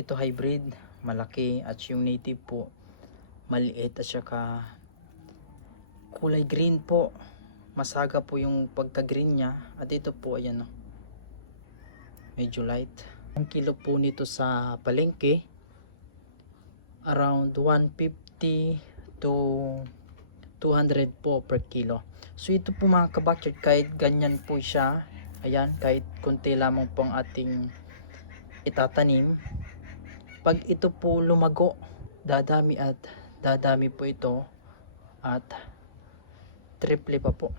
Ito hybrid, malaki, at yung native po maliit at saka kulay green po. Masaga po yung pagka green nya, at ito po ayan, medyo light. Ang kilo po nito sa palengke around 150 to 200 po per kilo. So ito po mga kabakyard, kahit ganyan po siya, ayan, kahit konti lamang po ang ating itatanim, pag ito po lumago, dadami at dadami po ito, at triple pa po.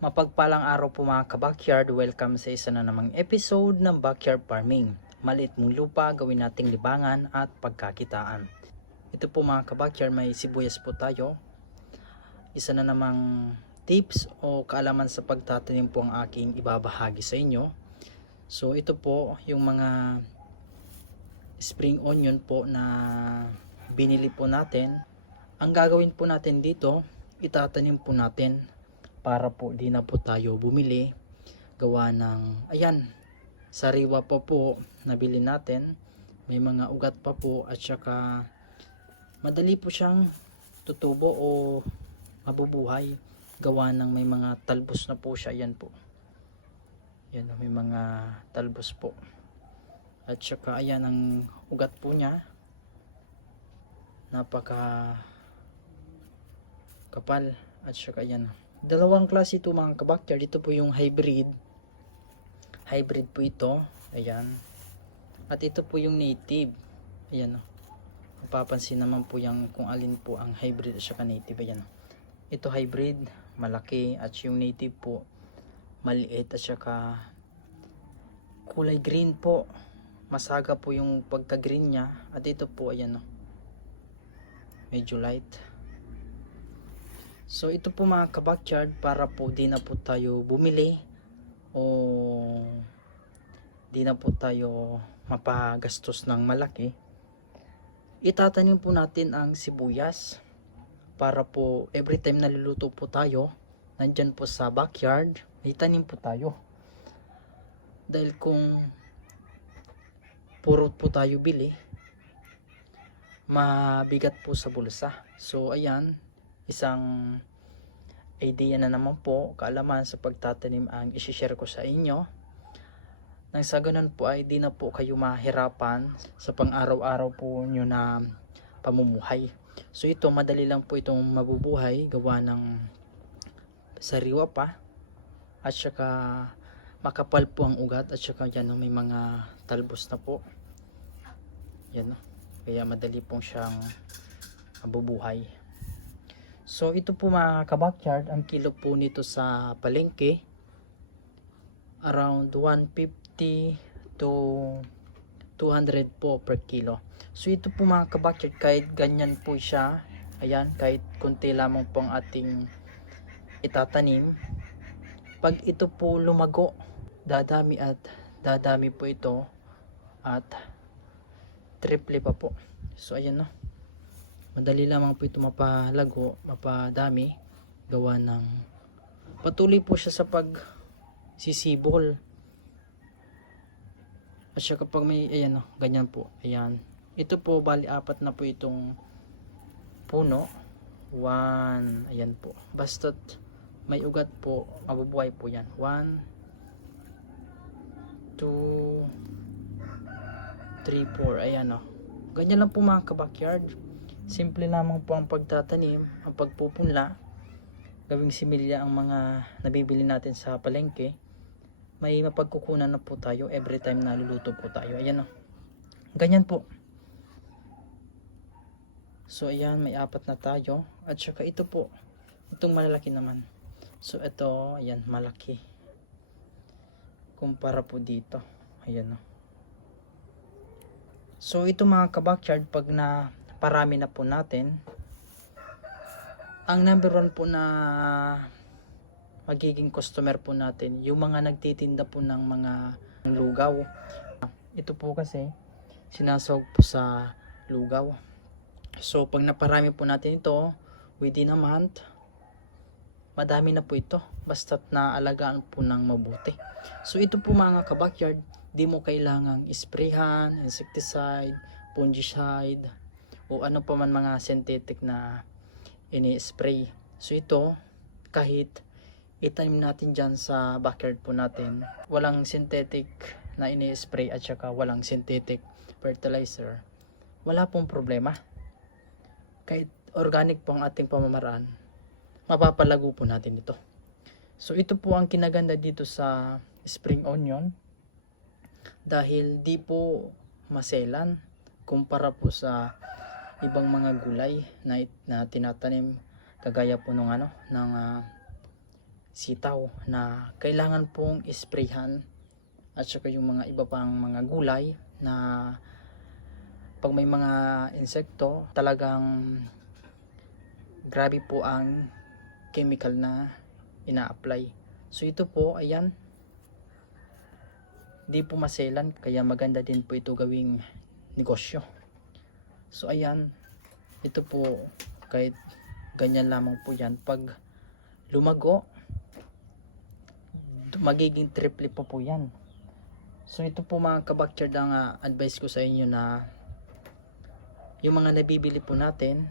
Mapagpalang araw po mga kabakyard, welcome sa isa na namang episode ng Backyard Farming. Maliit mong lupa, gawin nating libangan at pagkakitaan. Ito po mga kabakyard, may sibuyas po tayo. Isa na namang tips o kaalaman sa pagtatanim po ang aking ibabahagi sa inyo. So ito po yung mga spring onion po na binili po natin. Ang gagawin po natin dito, itatanim po natin para po di na po tayo bumili, gawa ng ayan, sariwa pa po nabili natin, may mga ugat pa po, at saka madali po siyang tutubo o mabubuhay, gawa ng may mga talbos na po siya. Ayan po, yan, may mga talbos po, at saka ayan ang ugat po niya, napaka kapal. At saka ayan, dalawang klase ito mga kabakyard. Ito po yung hybrid po ito, ayan, at ito po yung native, ayan, mapapansin naman po yung kung alin po ang hybrid at saka native. Ayan, ito hybrid, malaki, at yung native po maliit at saka kulay green po. Masaga po yung pagka green nya, at ito po ayan, medyo light. So ito po mga kabakyard, para po di na po tayo bumili o di na po tayo mapagastos ng malaki, itatanim po natin ang sibuyas, para po every time naluluto po tayo, nandyan po sa backyard, may tanim po tayo. Dahil kung puro po tayo bili, mabigat po sa bulsa. So ayan, isang idea na naman po, kaalaman sa pagtatanim ang isi-share ko sa inyo, nang sa ganun po ay di na po kayo mahirapan sa pang-araw-araw po nyo na pamumuhay. So ito, madali lang po itong mabubuhay, gawa ng sariwa pa, at saka makapal po ang ugat, at saka yan, may mga talbos na po, yan, kaya madali pong siyang mabubuhay. So ito po mga kabakyard, ang kilo po nito sa palengke around 150 to 200 po per kilo. So ito po mga kabakyard, kahit ganyan po siya, ayan, kahit konti lamang po ang ating itatanim, pag ito po lumago, dadami at dadami po ito, at triple pa po. So ayan, madali lamang po ito mapalago, mapadami, gawa ng patuloy po siya sa pag sisibol. At saka kapag may ayan, ganyan po, ayan, ito po bali apat na po itong puno, one, ayan po, basta't may ugat po, mabubuhay po yan. 1, 2, 3, 4, ayan, ganyan lang po mga kabakyard. Simple lamang po ang pagtatanim, ang pagpupunla, gawing similya ang mga nabibili natin sa palengke. May mapagkukunan na po tayo every time na luluto po tayo. Ayan, ganyan po. So ayan, may apat na tayo, at saka ito po, itong malalaki naman. So ito, ayan, malaki kumpara po dito, ayan. So ito mga kabakyard, pag na parami na po natin, ang number one po na magiging customer po natin, yung mga nagtitinda po ng mga lugaw. Ito po kasi sinasawag po sa lugaw. So pag naparami po natin ito, within a month, madami na po ito basta't naalagaan po ng mabuti. So ito po mga kabakyard, di mo kailangang isprayhan, insecticide, fungicide o ano pa man mga synthetic na ini-spray. So ito, kahit itanim natin dyan sa backyard po natin, walang synthetic na ini-spray at saka walang synthetic fertilizer, wala pong problema. Kahit organic po ang ating pamamaraan, mapapalago po natin ito. So ito po ang kinaganda dito sa spring onion, dahil di po maselan kumpara po sa ibang mga gulay na tinatanim kagaya po ng sitaw na kailangan pong isprayhan, at saka yung mga iba pang mga gulay na pag may mga insekto talagang grabe po ang chemical na ina-apply. So ito po, ayan, di po maselan, kaya maganda din po ito gawing negosyo. So ayan, ito po, kahit ganyan lamang po yan, pag lumago, magiging triple po yan. So ito po mga kabakyard ang advice ko sa inyo, na yung mga nabibili po natin,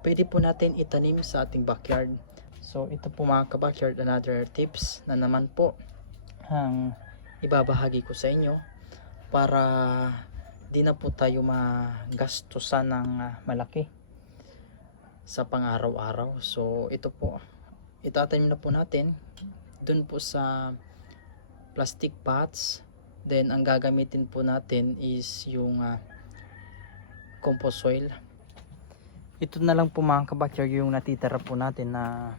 pwede po natin itanim sa ating backyard. So ito po mga kabakyard, another tips na naman po ang ibabahagi ko sa inyo para di na po tayo magastusan ng malaki sa pang-araw-araw. So ito po, itatanim na po natin dun po sa plastic pots. Then ang gagamitin po natin is yung compost soil. Ito na lang po mga kabakyard yung natitira po natin na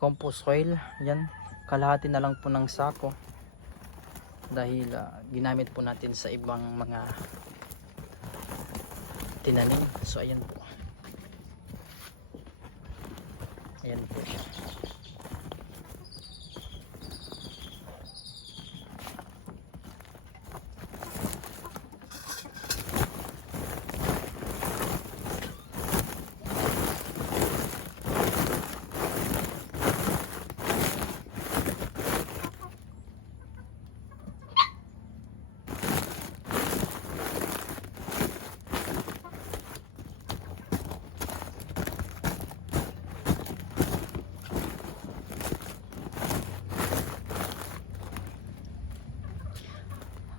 compost soil. Yan, kalahati na lang po ng sako, dahil ginamit po natin sa ibang mga tinanim. So ayan po, ayan po siya.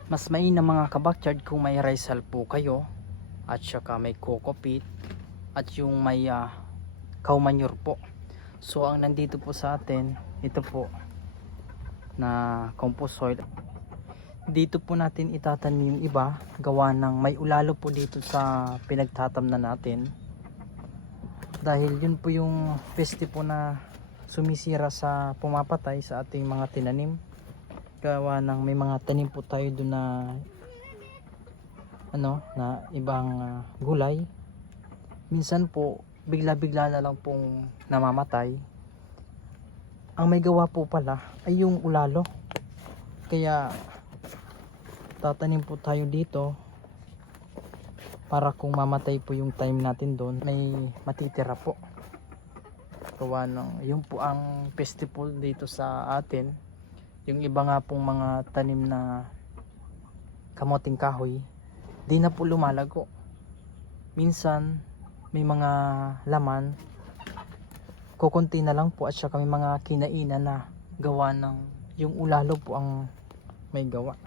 Mas mainam mga kabakyard kung may rizal po kayo, at saka may coco peat, at yung may cow manure po. So ang nandito po sa atin, ito po na compost soil. Dito po natin itatanim yung iba, gawa ng may ulalo po dito sa pinagtatamnan natin, dahil yun po yung peste po na sumisira sa pumapatay sa ating mga tinanim. Gawa ng may mga tanim po tayo doon na na ibang gulay, minsan po bigla-bigla na lang pong namamatay. Ang may gawa po pala ay yung ulalo, kaya tatanim po tayo dito para kung mamatay po yung time natin doon, may matitira po. Gawa ng yun po ang festival dito sa atin. Yung iba nga pong mga tanim na kamoting kahoy, di na po lumalago. Minsan may mga laman, kukunti na lang po, at saka may mga kinainan na gawa ng yung ulalo po ang may gawa.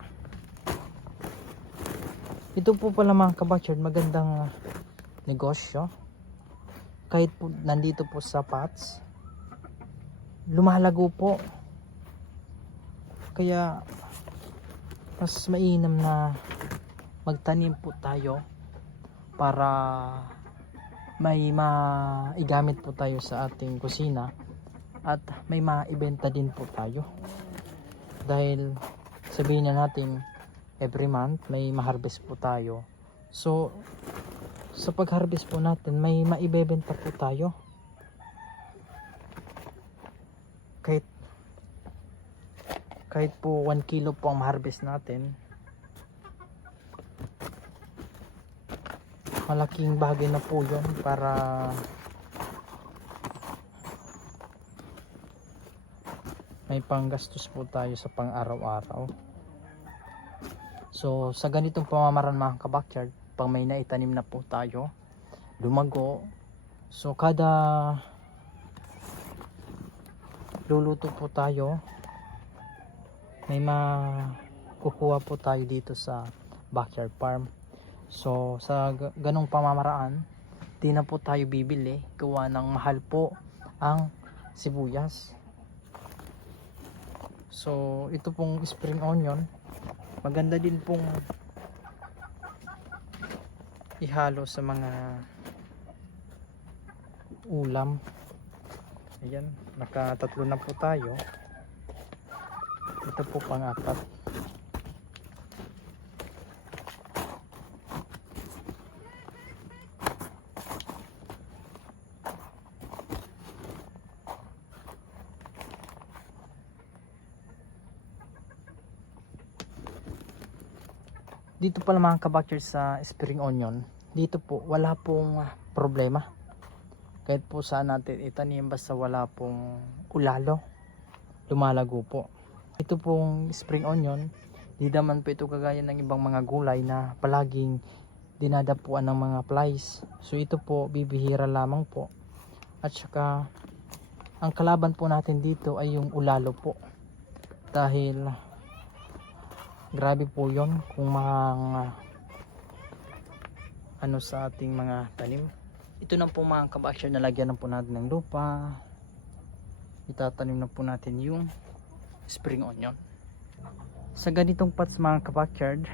Ito po pala mga kabakyard, magandang negosyo. Kahit po nandito po sa pots, lumalago po. Kaya mas mainam na magtanim po tayo para may maigamit po tayo sa ating kusina, at may maibenta din po tayo, dahil sabihin na natin every month may ma-harvest po tayo. So sa pag-harvest po natin may maibebenta po tayo. Kahit po 1 kilo po ang ma-harvest natin, malaking bagay na po yun para may panggastos po tayo sa pang-araw-araw. So sa ganitong pamamaraan mga kabakyard, pag may naitanim na po tayo, lumago, so kada luluto po tayo, may makukuha po tayo dito sa backyard farm. So sa ganong pamamaraan, di na po tayo bibili, gawa ng mahal po ang sibuyas. So ito pong spring onion, maganda din pong ihalo sa mga ulam. Ayan, nakatatlo na po tayo. Ito po pang-apat. Dito pala mga kabakyard sa spring onion, dito po wala pong problema. Kahit po saan natin itanim, basta wala pong ulalo, lumalago po. Ito pong spring onion, di naman po ito kagaya ng ibang mga gulay na palaging dinadapuan ng mga flies. So ito po bibihira lamang po. At saka ang kalaban po natin dito ay yung ulalo po. Dahil grabe po yon kung mga ano sa ating mga tanim. Ito na po mga kabakyard, nalagyan na po natin ng lupa. Itatanim na po natin yung spring onion. Sa ganitong pots mga kabakyard,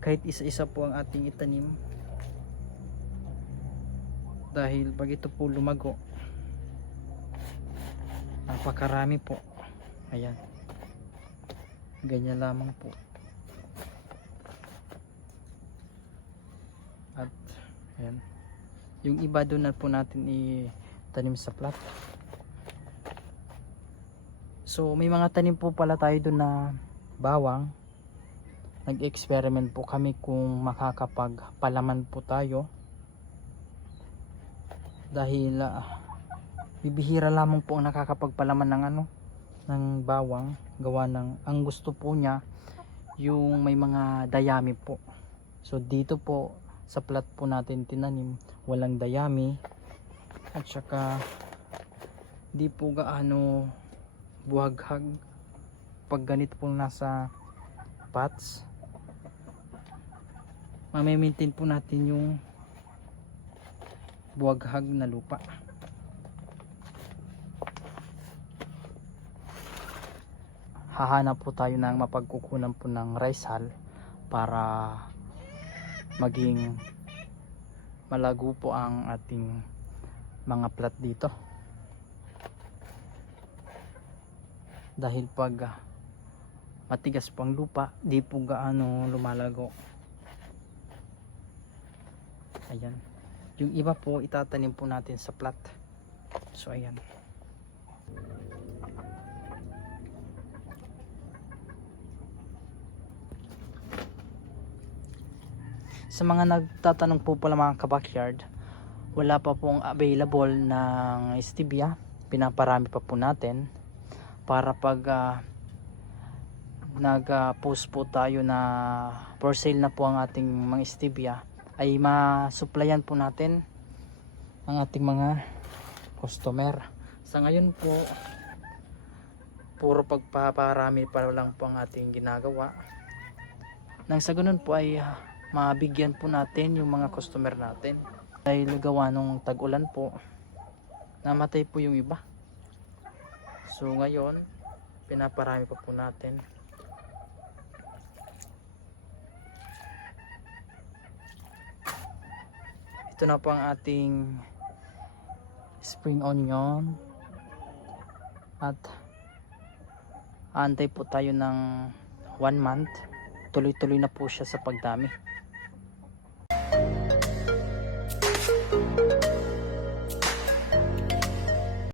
kahit isa-isa po ang ating itanim, dahil pag ito po lumago, napakarami po. Ayan, ganyan lamang po. At ayan, yung iba doon na po natin itanim sa plat. So may mga tanim po pala tayo doon na bawang. Nag-experiment po kami kung makakapagpalaman po tayo, dahil bibihira lamang po ang nakakapagpalaman ng ng bawang, gawa ng ang gusto po niya yung may mga dayami po. So dito po sa plat po natin tinanim, walang dayami, at saka di po gaano buhaghag pag ganito po nasa pots. Mamimaintain po natin yung buhaghag na lupa. Hahanap po tayo ng mapagkukunan po ng rice hull para maging malago po ang ating mga plat dito. Dahil pag matigas po ang lupa, di po gaano lumalago. Ayan, yung iba po itatanim po natin sa plat. So ayan, sa mga nagtatanong po pala mga kabakyard, wala pa pong available ng stevia. Pinaparami pa po natin para pag nag-post po tayo na for sale na po ang ating mga stevia, ay ma-supplyan po natin ang ating mga customer. Sa ngayon po, puro pagpaparami pa lang po ang ating ginagawa. Nang sa ganun po ay mabigyan po natin yung mga customer natin. Dahil gawa nung tag-ulan po, namatay po yung iba. So ngayon, pinaparami pa po natin. Ito na po ang ating spring onion. At antay po tayo ng 1 month. Tuloy-tuloy na po siya sa pagdami.